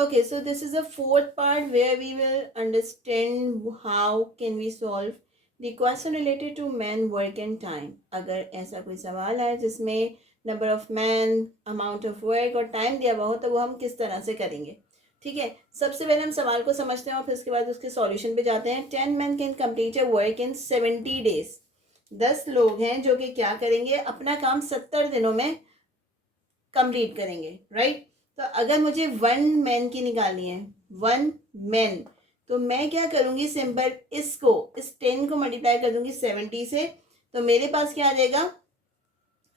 Okay, so this is the fourth part where we will understand how can we solve the question related to men work and time. अगर ऐसा कोई सवाल है जिसमें number of man, amount of work और time दिया हुआ हो तो वो हम किस तरह से करेंगे. ठीक है, सबसे पहले हम सवाल को समझते हैं और फिर उसके बाद उसके सॉल्यूशन पे जाते हैं. 10 men can complete a work in 70 days. 10 लोग हैं जो कि क्या करेंगे, अपना काम 70 दिनों में कंप्लीट करेंगे, राइट. तो अगर मुझे 1 मैन की निकालनी है, 1 मैन, तो मैं क्या करूंगी, सिंपल इसको, इस 10 को मल्टीप्लाई कर दूंगी 70 से, तो मेरे पास क्या आ जाएगा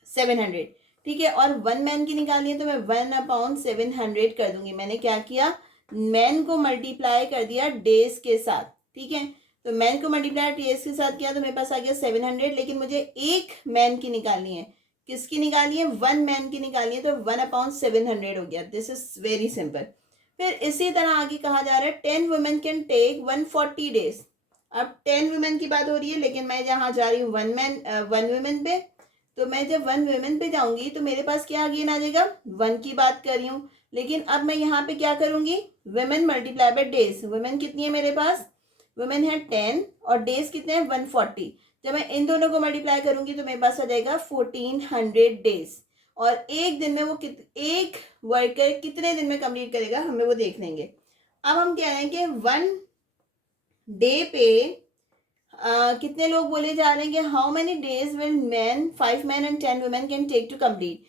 700. ठीक है, और 1 मैन की निकालनी है तो मैं 1/700 कर दूंगी. मैंने क्या किया, मैन को मल्टीप्लाई कर दिया डेज के साथ. ठीक है, तो मैन को मल्टीप्लाई डेज के साथ किया तो मेरे पास आ गया 700. लेकिन मुझे एक मैन की निकालनी है. किसकी निकालनी है, 1 मैन की निकालनी है, तो 1/700 हो गया. This is very simple. फिर इसी तरह आगे कहा जा रहा है 10 वुमेन कैन टेक 140 डेज. अब 10 वुमेन की बात हो रही है, लेकिन मैं जहाँ जा रही हूँ 1 वुमेन पे, तो मैं जब 1 वुमेन पे जाऊंगी तो मेरे पास क्या अगेन आ जाएगा, 1 की बात कर रही हूँ. लेकिन अब मैं यहाँ पे क्या करूंगी, women multiply by days. Women कितनी है मेरे पास, वुमेन है 10 और डेज कितने हैं 140. जब मैं इन दोनों को मल्टीप्लाई करूंगी तो मेरे पास आ जाएगा 1400 डेज. और एक दिन में वो एक वर्कर कितने दिन में कंप्लीट करेगा हमें वो देख लेंगे. अब हम कह रहे हैं कि 1 डे पे कितने लोग बोले जा रहे हैं कि how many days will man, 5 man and 10 women can take to complete.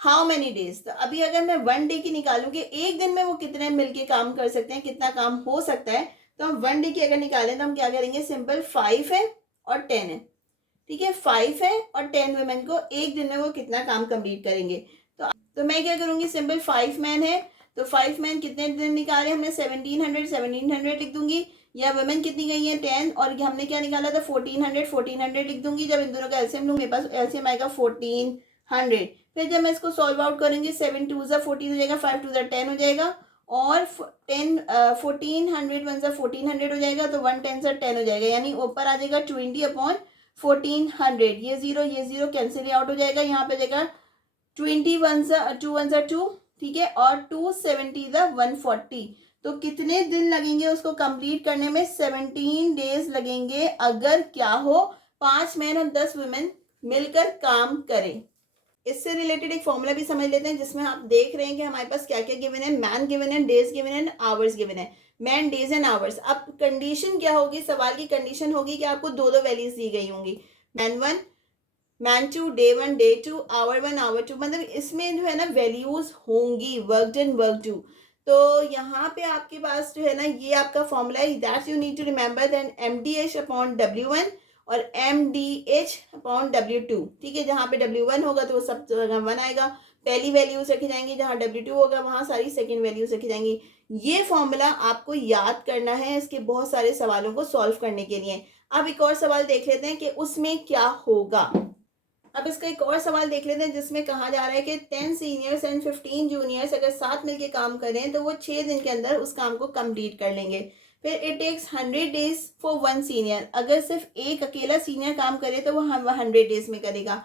How many days, तो अभी अगर मैं 1 डे की निकालूं कि एक दिन में वो कितने मिलके काम कर सकते हैं, कितना काम हो सकता है, तो हम 1 डे की अगर निकालें तो हम क्या करेंगे, सिंपल 5 है और 10 है. ठीक है, 5 है और 10 वुमेन को एक दिन में वो कितना काम कंप्लीट करेंगे. तो मैं क्या करूंगी, सिंपल 5 मैन है तो 5 मैन कितने दिन निकाले हमने, 1700 लिख दूंगी. या वुमेन कितनी गई है 10, और हमने क्या निकाला था 1400 लिख दूंगी. जब इन दोनों का एलसीएम लूँ मेरे पास एलसीएम आएगा 1400. फिर जब मैं इसको सॉल्व आउट करूंगी 7 2 ज़ा 14 हो जाएगा, 5 2 ज़ा 10 हो जाएगा, और 10 1400 1 ज़ा 1400 हो जाएगा, तो 1 10 ज़ा 10 हो जाएगा. यानी ऊपर आ जाएगा 20/1400. ये जीरो कैंसिल आउट हो जाएगा. यहाँ पे जाएगा 20 1 ज़ा 2 1 ज़ा 2. ठीक है, और 270 ज़ा 140. तो कितने दिन लगेंगे उसको कंप्लीट करने में, 17 डेज लगेंगे. अगर क्या हो 5 मैन और 10 वुमेन मिलकर काम करें. इससे रिलेटेड एक फॉर्मूला भी समझ लेते हैं जिसमें आप देख रहे हैं कि हमारे पास क्या क्या गिवन है. मैन गिवन है, डेज गिवन है, आवर्स गिवन है. Man, days and hours. अब कंडीशन क्या होगी, सवाल की कंडीशन होगी कि आपको दो दो वैल्यूज दी गई होंगी, man 1 man 2, day 1 day 2, hour 1 hour 2. मतलब इसमें जो है ना वैल्यूज होंगी, वर्क डन वर्क डू. तो यहाँ पे आपके पास जो है ना ये आपका फॉर्मूला है, that you need to remember. Then MDH/W1 और MDH/W2. ठीक है, जहाँ पे W1 होगा तो वो सब जगह 1 आएगा, पहली वैल्यूज रखी जाएंगी. जहाँ W2 होगा वहाँ सारी सेकेंड वैल्यूज रखी जाएंगी. ये फॉर्मूला आपको याद करना है इसके बहुत सारे सवालों को सॉल्व करने के लिए. अब एक और सवाल देख लेते हैं कि उसमें क्या होगा. अब इसका एक और सवाल देख लेते हैं जिसमें कहा जा रहा है कि 10 सीनियर्स एंड 15 जूनियर्स अगर साथ मिलके काम करें तो वो 6 दिन के अंदर उस काम को कंप्लीट कर लेंगे. फिर it takes 100 days for 1 senior. अगर सिर्फ एक अकेला सीनियर काम करे तो वो 100 डेज में करेगा.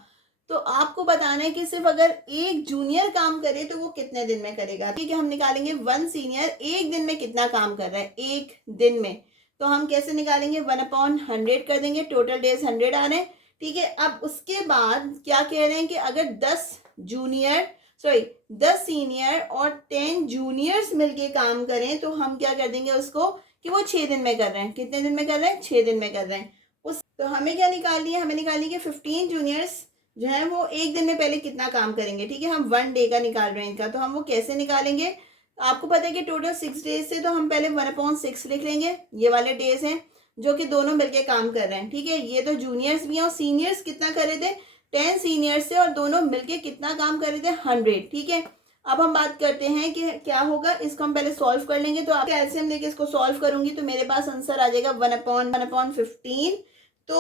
तो आपको बताना है कि सिर्फ अगर एक जूनियर काम करे तो वो कितने दिन में करेगा. ठीक है, हम निकालेंगे 1 सीनियर एक दिन में कितना काम कर रहा है एक दिन में. तो हम कैसे निकालेंगे, 1/100 कर देंगे, टोटल डेज 100 आ रहे हैं. ठीक है, अब उसके बाद क्या कह रहे हैं कि अगर 10 सीनियर और 10 जूनियर्स मिलके काम करें तो हम क्या कर देंगे उसको कि वो 6 दिन में कर रहे हैं. कितने दिन में कर रहे हैं, 6 दिन में कर रहे हैं. तो हमें क्या निकालनी है, हमें निकालनी है 15 जूनियर्स जो है वो एक दिन में पहले कितना काम करेंगे. ठीक है, हम 1 डे का निकाल रहे हैं इनका, तो हम वो कैसे निकालेंगे. आपको पता है कि टोटल 6 डेज से, तो हम पहले 1/6 लिख लेंगे. ये वाले डेज हैं जो कि दोनों मिलके काम कर रहे हैं. ठीक है, ये तो जूनियर्स भी हैं और सीनियर्स कितना कर रहे थे, 10 सीनियर्स से और दोनों मिलके कितना काम कर रहे थे, 100. ठीक है, अब हम बात करते हैं कि क्या होगा. इसको हम पहले सॉल्व कर लेंगे. तो आप एलसीएम लेके इसको सॉल्व करूंगी तो मेरे पास आंसर आ जाएगा 1/15. तो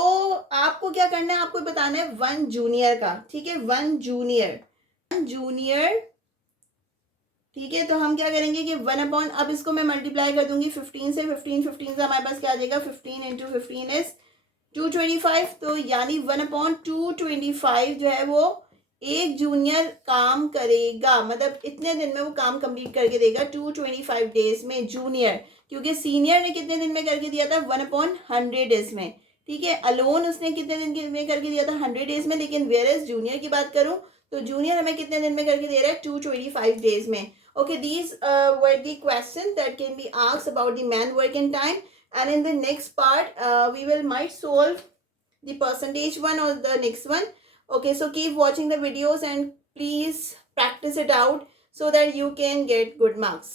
आपको क्या करना है, आपको बताना है 1 जूनियर का. ठीक है, 1 जूनियर. ठीक है, तो हम क्या करेंगे कि 1/, अब इसको मैं मल्टीप्लाई कर दूंगी 15 से. 15 से हमारे पास क्या आ जाएगा, 15 × 15 इज 225. तो यानी 1/225 जो है वो एक जूनियर काम करेगा, मतलब इतने दिन में वो काम कंप्लीट करके देगा 225 डेज में जूनियर, क्योंकि सीनियर ने कितने दिन में करके दिया था 1/100 डेज में, ठीक है। अलोन उसने कितने दिन में करके दिया था 100 डेज में, लेकिन वेयर एज जूनियर की बात करूं तो जूनियर हमें कितने दिन में करके दे रहा है 225 डेज में। Okay, these were the question that can be asked about the man working time, and in the next part we will might solve the percentage one or the next one. Okay, so keep watching the videos and please practice it out so that you can get good marks.